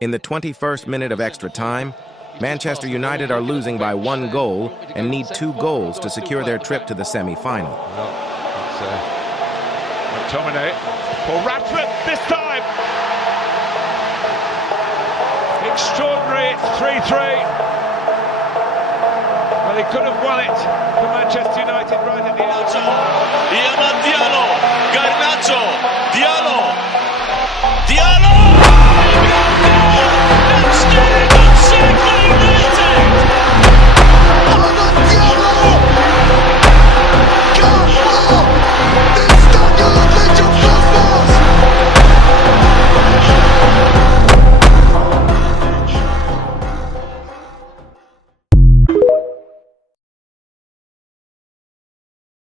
In the 21st minute of extra time, Manchester United are losing by 1 goal and need 2 goals to secure their trip to the semi-final. McTominay for Rashford this time. Extraordinary, it's 3-3. Well, he could have won it for Manchester United right at the end.